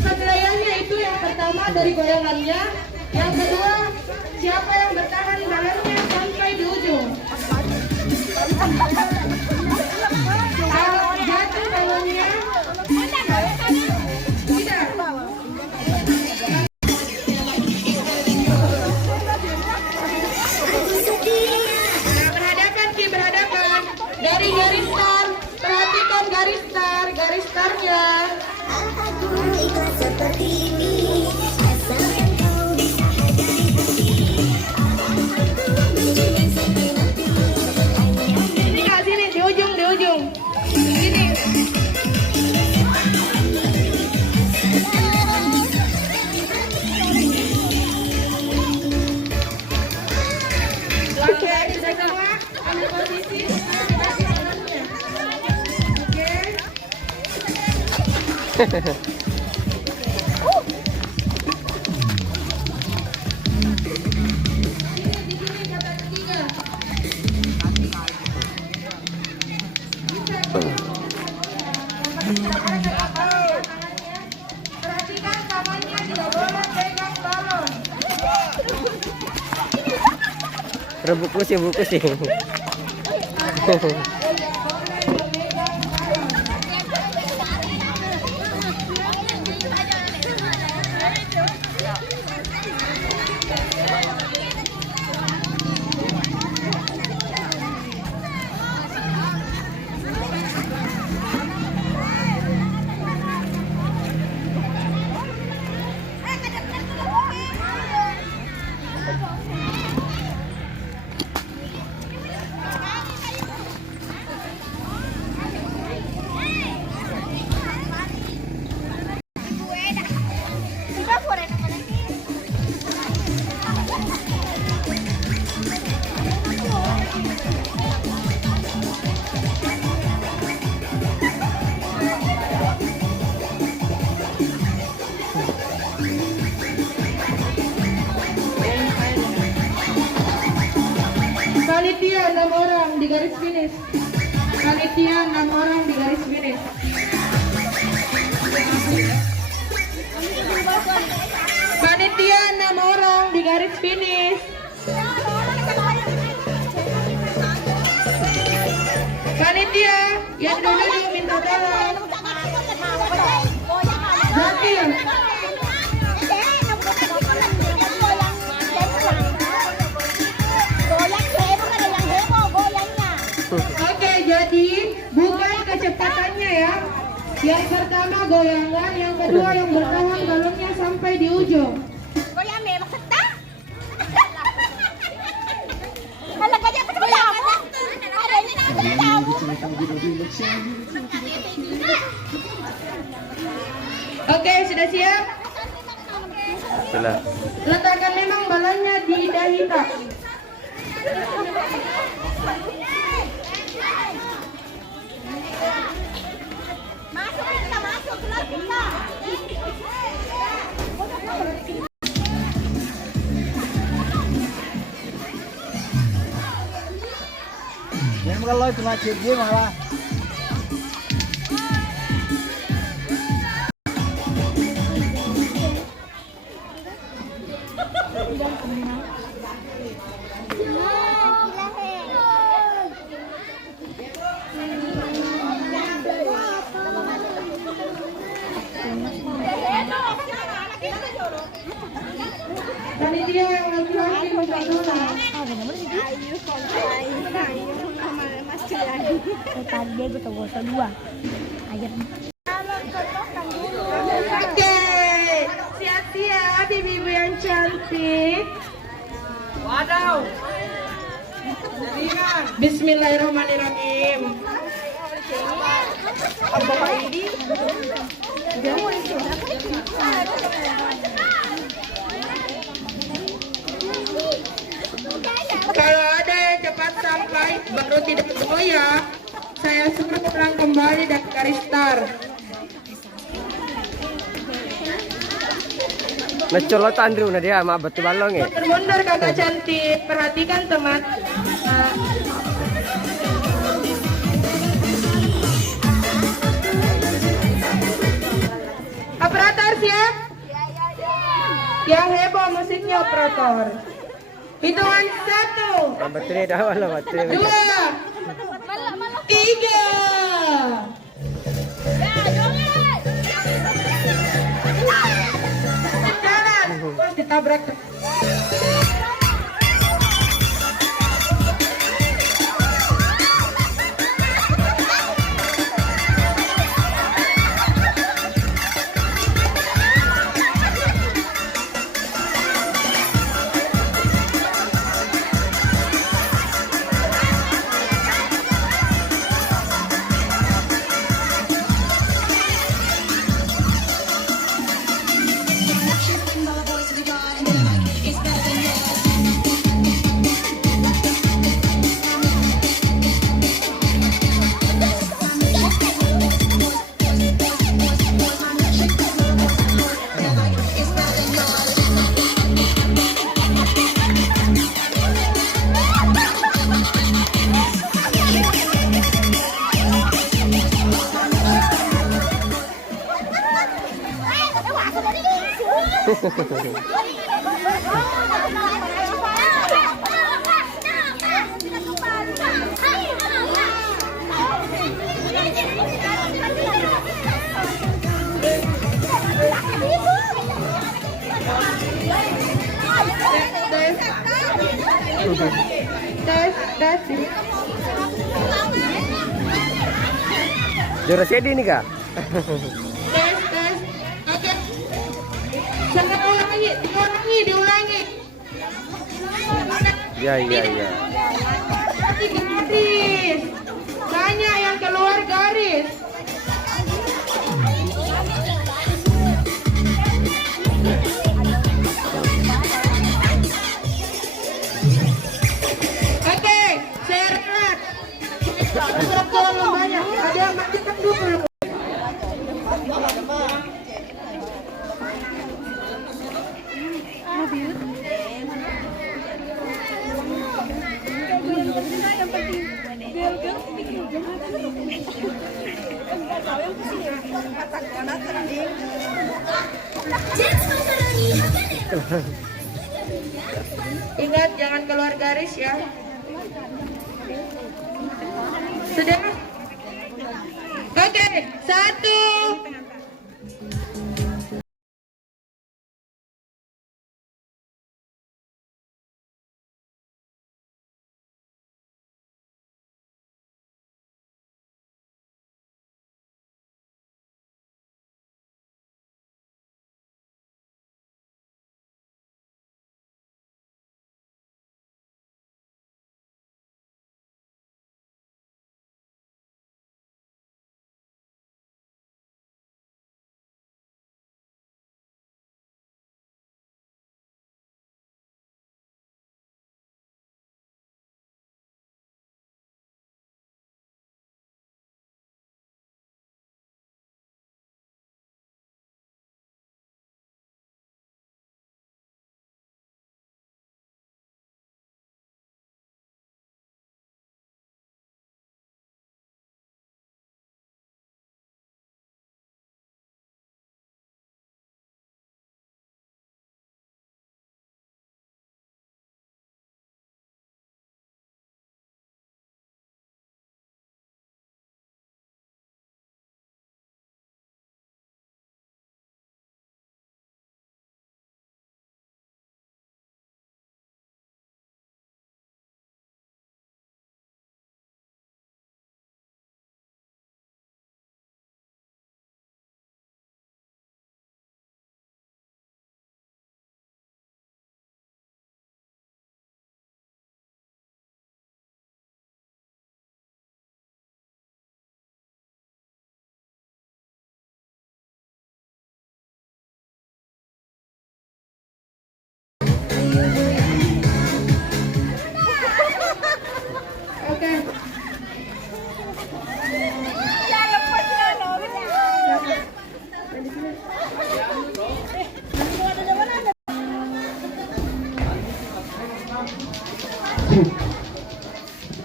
Penilaiannya itu yang pertama dari goyangannya, yang kedua siapa yang bertahan balonnya sampai di ujung. Kalau jatuh balonnya tidak. Berhadapan dari garis start. Perhatikan garis startnya. Ini Kak, sini di ujung sini. Oke, sudah semua ambil posisi. Perhatikan tangannya tidak boleh pegang balon. Buku sih. Panitia 6 orang di garis finish. Panitia 6 orang di garis finish. Panitia 6 orang di garis finish. Panitia yang dulu minta tolong. Zakir. Oke, jadi bukan kecepatannya ya. Yang pertama goyangan, yang kedua yang bertahan balonnya sampai di ujung. Goyang me, maksudnya? Halaga niya pa sa mo. Ada ini na mo. Oke, sudah siap? Sudah. Letakkan memang balonnya di dahi tak. Masuk kita, masuk keluar kita. Yan kalau itu macet dia malah. Panitia yang laki-laki minta tolong. Tadi gue tahu gosok dua. Ayam. Oke, siap-siap ibu-ibu yang cantik. Wadaw. Bismillahirrahmanirrahim. Kalau ada yang cepat sampai baru tidak goyah, saya suruh pulang kembali dan garis start. Mencolot Andrew na dia, mabati balong eh. Mundur kakak cantik, perhatikan teman. Operator siap? Yang heboh musiknya operator. Hitungan 1, Baterai dah awal lah baterai. 2, 3. Jalan. Terus ditabrak. Tes. Juara CD nih kak. Tes. Oke. Jangan diulangi. Ya. Garis. Banyak yang keluar garis. Oke, saya rehat. Terlalu banyak. Ada yang matikan dulu. Ingat jangan keluar garis ya. Sudah? Oke, 1.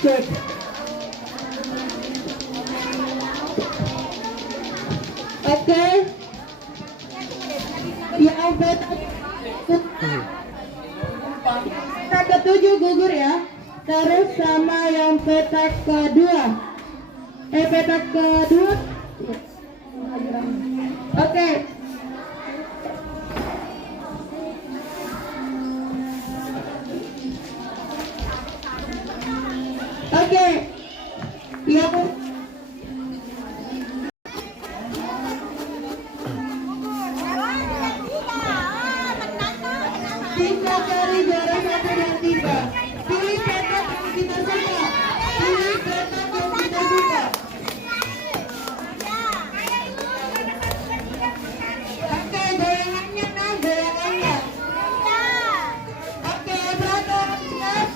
Cek. Oke. yang petak ketujuh gugur ya. Terus sama yang petak kedua. Petak kedua. Oke. Oke. Yang tiga kali juara 1 dan 3. Pilih petak yang kita suka. Pilih petak yang kita suka. Oke, goyangannya nah, goyangannya. Oke, brother, siap.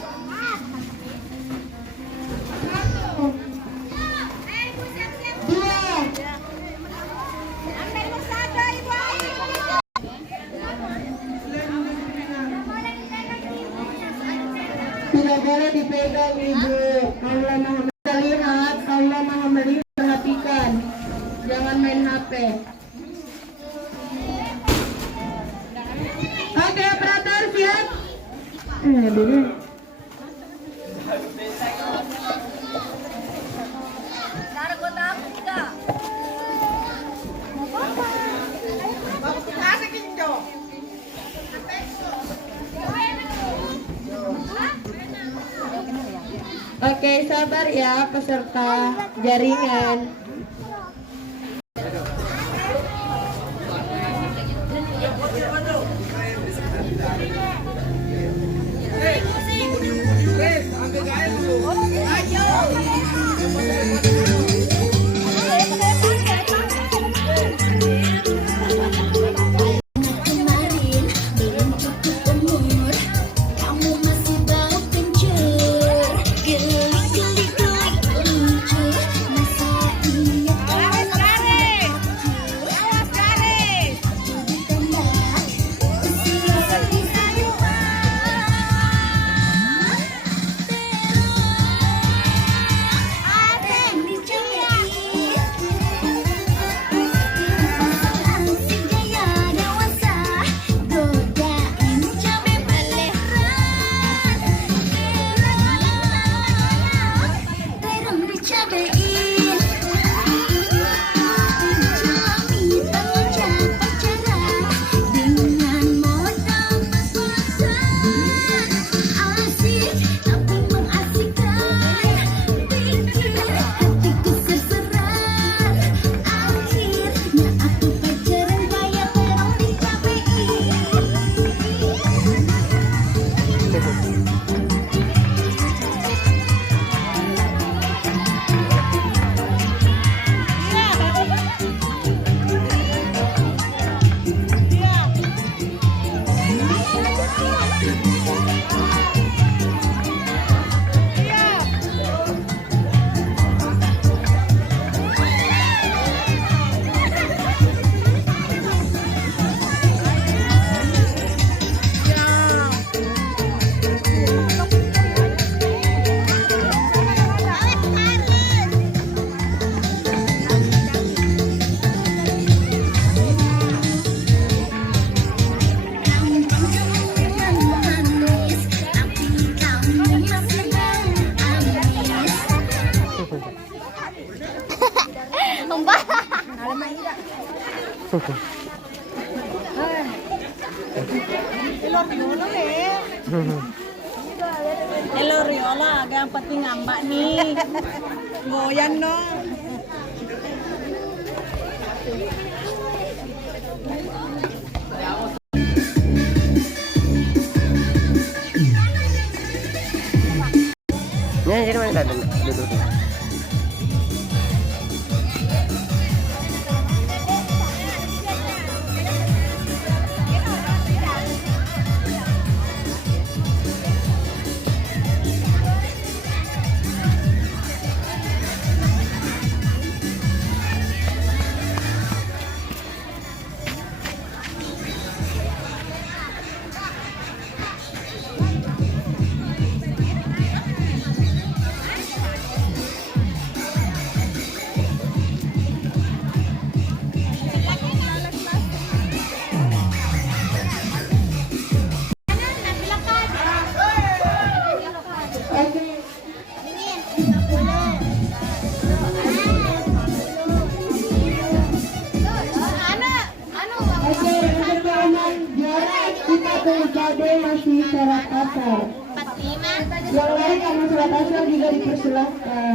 1, 2. Tidak boleh dipegang ibu. Allah maha melihat, Allah maha melihat, perhatikan. Jangan main HP. Oke, brother, siap. Dulu. Oke, sabar ya peserta jaringan. Hello Riola, yang penting ngambak nih. Goyang no. Jadi mana tadi duduk? D masih syarat asal. Yang lain karena syarat asal juga dipersilahkan.